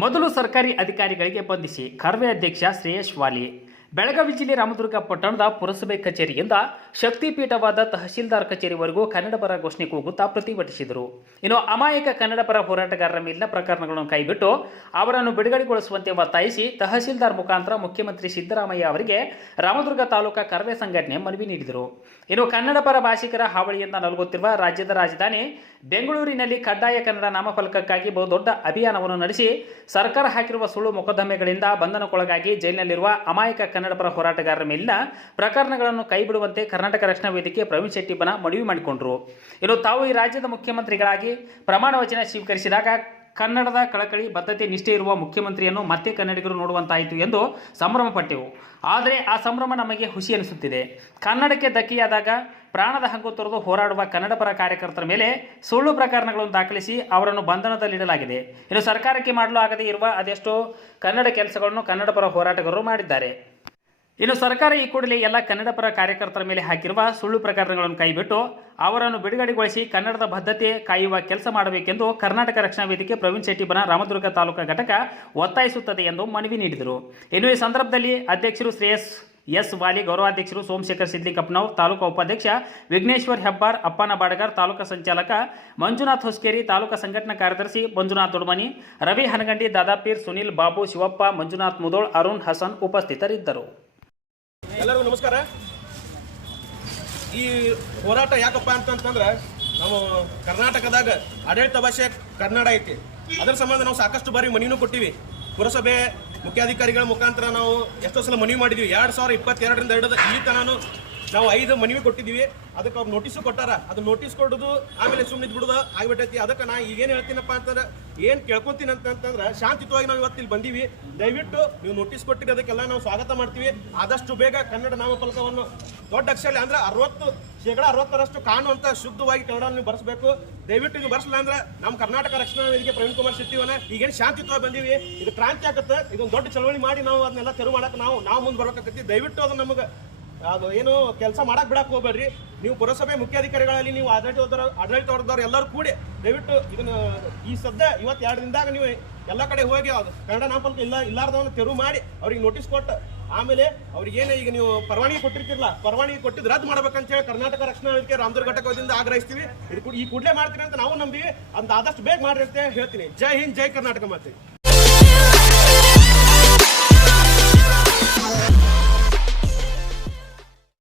ಮೊದಲು ಸರ್ಕಾರಿ ಅಧಿಕಾರಿಗಳಿಗೆ ಬಂಧಿಸಿ ಕರ್ವೆ ಅಧ್ಯಕ್ಷ ಶ್ರೇಯಸ್ ವಾಲಿ ಬೆಳಗಾವಿ ಜಿಲ್ಲೆ ರಾಮದುರ್ಗ ಪಟ್ಟಣದ ಪುರಸಭೆ ಕಚೇರಿಯಿಂದ ಶಕ್ತಿಪೀಠವಾದ ತಹಶೀಲ್ದಾರ್ ಕಚೇರಿವರೆಗೂ ಕನ್ನಡ ಪರ ಘೋಷಣೆ ಕೂಗುತ್ತಾ ಪ್ರತಿಭಟಿಸಿದರು. ಇನ್ನು ಅಮಾಯಕ ಕನ್ನಡ ಪರ ಹೋರಾಟಗಾರರ ಮೇಲಿನ ಪ್ರಕರಣಗಳನ್ನು ಕೈಬಿಟ್ಟು ಅವರನ್ನು ಬಿಡುಗಡೆಗೊಳಿಸುವಂತೆ ಒತ್ತಾಯಿಸಿ ತಹಶೀಲ್ದಾರ್ ಮುಖಾಂತರ ಮುಖ್ಯಮಂತ್ರಿ ಸಿದ್ದರಾಮಯ್ಯ ಅವರಿಗೆ ರಾಮದುರ್ಗ ತಾಲೂಕಾ ಕರವೇ ಸಂಘಟನೆ ಮನವಿ ನೀಡಿದರು. ಇನ್ನು ಕನ್ನಡ ಪರ ಭಾಷಿಕರ ಹಾವಳಿಯಿಂದ ನಲುಗುತ್ತಿರುವ ರಾಜ್ಯದ ರಾಜಧಾನಿ ಬೆಂಗಳೂರಿನಲ್ಲಿ ಕಡ್ಡಾಯ ಕನ್ನಡ ನಾಮಫಲಕಕ್ಕಾಗಿ ಬಹುದೊಡ್ಡ ಅಭಿಯಾನವನ್ನು ನಡೆಸಿ ಸರ್ಕಾರ ಹಾಕಿರುವ ಸುಳ್ಳು ಮೊಕದ್ದಮೆಗಳಿಂದ ಬಂಧನಕ್ಕೊಳಗಾಗಿ ಜೈಲಿನಲ್ಲಿರುವ ಅಮಾಯಕ ಕನ್ನಡ ಪರ ಹೋರಾಟಗಾರರ ಮೇಲಿನ ಪ್ರಕರಣಗಳನ್ನು ಕೈಬಿಡುವಂತೆ ಕರ್ನಾಟಕ ರಕ್ಷಣಾ ವೇದಿಕೆ ಪ್ರವೀಣ್ ಶೆಟ್ಟಿ ಬನ ಮನವಿ ಮಾಡಿಕೊಂಡರು. ಇನ್ನು ತಾವು ಈ ರಾಜ್ಯದ ಮುಖ್ಯಮಂತ್ರಿಗಳಾಗಿ ಪ್ರಮಾಣ ವಚನ ಸ್ವೀಕರಿಸಿದಾಗ ಕನ್ನಡದ ಕಳಕಳಿ, ಬದ್ಧತೆ, ನಿಷ್ಠೆ ಇರುವ ಮುಖ್ಯಮಂತ್ರಿಯನ್ನು ಮತ್ತೆ ಕನ್ನಡಿಗರು ನೋಡುವಂತಾಯಿತು ಎಂದು ಸಂಭ್ರಮಪಟ್ಟೆವು. ಆದರೆ ಆ ಸಂಭ್ರಮ ನಮಗೆ ಖುಷಿ ಅನಿಸುತ್ತಿದೆ. ಕನ್ನಡಕ್ಕೆ ಧಕ್ಕೆಯಾದಾಗ ಪ್ರಾಣದ ಹಂಗು ತೊರೆದು ಹೋರಾಡುವ ಕನ್ನಡ ಪರ ಕಾರ್ಯಕರ್ತರ ಮೇಲೆ ಸುಳ್ಳು ಪ್ರಕರಣಗಳನ್ನು ದಾಖಲಿಸಿ ಅವರನ್ನು ಬಂಧನದಲ್ಲಿಡಲಾಗಿದೆ. ಇನ್ನು ಸರ್ಕಾರಕ್ಕೆ ಮಾಡಲು ಆಗದೇ ಇರುವ ಅದೆಷ್ಟೋ ಕನ್ನಡ ಕೆಲಸಗಳನ್ನು ಕನ್ನಡ ಪರ ಹೋರಾಟಗಾರರು ಮಾಡಿದ್ದಾರೆ. ಇನ್ನು ಸರ್ಕಾರ ಈ ಕೂಡಲೇ ಎಲ್ಲ ಕನ್ನಡ ಪರ ಕಾರ್ಯಕರ್ತರ ಮೇಲೆ ಹಾಕಿರುವ ಸುಳ್ಳು ಪ್ರಕರಣಗಳನ್ನು ಕೈಬಿಟ್ಟು ಅವರನ್ನು ಬಿಡುಗಡೆಗೊಳಿಸಿ ಕನ್ನಡದ ಬದ್ಧತೆ ಕಾಯುವ ಕೆಲಸ ಮಾಡಬೇಕೆಂದು ಕರ್ನಾಟಕ ರಕ್ಷಣಾ ವೇದಿಕೆ ಪ್ರವೀಣ್ ಶೆಟ್ಟಿ ಬನ ರಾಮದುರ್ಗ ತಾಲೂಕಾ ಘಟಕ ಒತ್ತಾಯಿಸುತ್ತದೆ ಎಂದು ಮನವಿ ನೀಡಿದರು. ಇನ್ನು ಈ ಸಂದರ್ಭದಲ್ಲಿ ಅಧ್ಯಕ್ಷರು ಶ್ರೇಯಸ್ ಎಸ್ ವಾಲಿ, ಗೌರವಾಧ್ಯಕ್ಷರು ಸೋಮಶೇಖರ್ ಸಿದ್ಲಿಕಪ್ಪನವ್ರು ತಾಲೂಕಾ ಉಪಾಧ್ಯಕ್ಷ ವಿಘ್ನೇಶ್ವರ್ ಹೆಬ್ಬಾರ್, ಅಪ್ಪನ ಬಾಡಗರ್, ತಾಲೂಕಾ ಸಂಚಾಲಕ ಮಂಜುನಾಥ್ ಹೊಸ್ಕೇರಿ, ತಾಲೂಕಾ ಸಂಘಟನಾ ಕಾರ್ಯದರ್ಶಿ ಮಂಜುನಾಥ್ ದೊಡ್ಮನಿ, ರವಿ ಹನಗಂಡಿ, ದಾದಾಪೀರ್ ಸುನಿಲ್ ಬಾಬು ಶಿವಪ್ಪ, ಮಂಜುನಾಥ್ ಮುದೋಳ್, ಅರುಣ್ ಹಸನ್ ಉಪಸ್ಥಿತರಿದ್ದರು. ಎಲ್ಲರಿಗೂ ನಮಸ್ಕಾರ. ಈ ಹೋರಾಟ ಯಾಕಪ್ಪ ಅಂತಂತಂದ್ರೆ ನಾವು ಕರ್ನಾಟಕದಾಗ ಆಡಳಿತ ಭಾಷೆ ಕನ್ನಡ ಐತಿ. ಅದರ ಸಂಬಂಧ ನಾವು ಸಾಕಷ್ಟು ಬಾರಿ ಮನವಿನೂ ಕೊಟ್ಟಿವಿ. ಪುರಸಭೆ ಮುಖ್ಯಾಧಿಕಾರಿಗಳ ಮುಖಾಂತರ ನಾವು ಎಷ್ಟೋ ಸಲ ಮನವಿ ಮಾಡಿದ್ವಿ. ಎರಡು ಸಾವಿರ ಇಪ್ಪತ್ತೆರಡರಿಂದ ಹಿಡಿದು ಈ ತನಕ ನಾವು ಐದು ಮನವಿ ಕೊಟ್ಟಿದ್ದೀವಿ. ಅದಕ್ಕೆ ಅವ್ರು ನೋಟಿಸು ಕೊಟ್ಟಾರ. ಅದು ನೋಟಿಸ್ ಕೊಡೋದು, ಆಮೇಲೆ ಸುಮ್ಮನೆ ಬಿಡೋದು, ಆಗ್ಬಿಟ್ಟೈತಿ. ಅದಕ್ಕೆ ನಾ ಈಗೇನು ಹೇಳ್ತೀನಪ್ಪ ಅಂತಂದ್ರೆ, ಏನು ಕೇಳ್ಕೊತೀನಿ ಅಂತಂತಂದ್ರೆ ಶಾಂತಿಯುತವಾಗಿ ನಾವು ಇವತ್ತು ಇಲ್ಲಿ ಬಂದೀವಿ. ದಯವಿಟ್ಟು ನೀವು ನೋಟಿಸ್ ಕೊಟ್ಟಿರಿ, ಅದಕ್ಕೆಲ್ಲ ನಾವು ಸ್ವಾಗತ ಮಾಡ್ತೀವಿ. ಆದಷ್ಟು ಬೇಗ ಕನ್ನಡ ನಾಮಫಲಕವನ್ನು ದೊಡ್ಡ ಅಕ್ಷರಲ್ಲಿ ಅಂದ್ರೆ ಅರವತ್ತು ಶೇಕಡ ಅರವತ್ತರಷ್ಟು ಕಾಣುವಂತ ಶುದ್ಧವಾಗಿ ಕನ್ನಡ ನೀವು ಬರೆಸಬೇಕು. ದಯವಿಟ್ಟು ನೀವು ಬರ್ಸಲ್ಲ ಅಂದ್ರೆ ನಮ್ಮ ಕರ್ನಾಟಕ ರಕ್ಷಣಾ ವೇದಿಕೆ ಪ್ರವೀಣ್ ಕುಮಾರ್ ಶೆಟ್ಟಿವನ್ನ ಈಗೇನು ಶಾಂತಿಯುತವಾಗಿ ಬಂದೀವಿ. ಇದು ಕ್ರಾಂತಿ ಆಗುತ್ತೆ. ಇದೊಂದು ದೊಡ್ಡ ಚಳವಳಿ ಮಾಡಿ ನಾವು ಅದನ್ನೆಲ್ಲ ತೆರವು ಮಾಡಕ್ಕೆ ನಾವು ನಾವು ಮುಂದೆ ಬರ್ಬೇಕಾಗತ್ತಿ. ದಯವಿಟ್ಟು ಅದು ನಮಗೆ ಅದು ಏನು ಕೆಲಸ ಮಾಡಕ್ ಬಿಡಕ್ ಹೋಗ್ಬೇಡ್ರಿ. ನೀವು ಪುರಸಭೆ ಮುಖ್ಯಾಧಿಕಾರಿಗಳಲ್ಲಿ ನೀವು ಆಡಳಿತ ಆಡಳಿತ ವರ್ಗದವ್ರು ಎಲ್ಲರೂ ಕೂಡಿ ದಯವಿಟ್ಟು ಇದನ್ನ ಈ ಸದ್ಯ ಇವತ್ತು ಎರಡು ದಿನದಾಗ ನೀವು ಎಲ್ಲ ಕಡೆ ಹೋಗಿ ಅದು ಕನ್ನಡ ನಾಮಫಲಕ ಇಲ್ಲ ಇಲ್ಲಾರ್ದವನ್ನ ತೆರವು ಮಾಡಿ ಅವ್ರಿಗೆ ನೋಟಿಸ್ ಕೊಟ್ಟು ಆಮೇಲೆ ಅವ್ರಿಗೆ ಏನು ಈಗ ನೀವು ಪರವಾನಗಿ ಕೊಟ್ಟಿರ್ತಿರಲ್ಲ, ಪರವಾನಗಿ ಕೊಟ್ಟಿದ್ದು ರದ್ದು ಮಾಡ್ಬೇಕಂತ ಹೇಳಿ ಕರ್ನಾಟಕ ರಕ್ಷಣಾ ವೇದಿಕೆ ರಾಮದುರ್ಗ ಘಟಕದಿಂದ ಆಗ್ರಹಿಸ್ತೀವಿ. ಇದು ಈ ಕೂಡಲೇ ಮಾಡ್ತೀನಿ ಅಂತ ನಾವು ನಂಬಿ ಅಂತ ಆದಷ್ಟು ಬೇಗ ಮಾಡ್ರಿ ಹೇಳ್ತೀನಿ. ಜೈ ಹಿಂದ್, ಜೈ ಕರ್ನಾಟಕ ಮಾತೆ.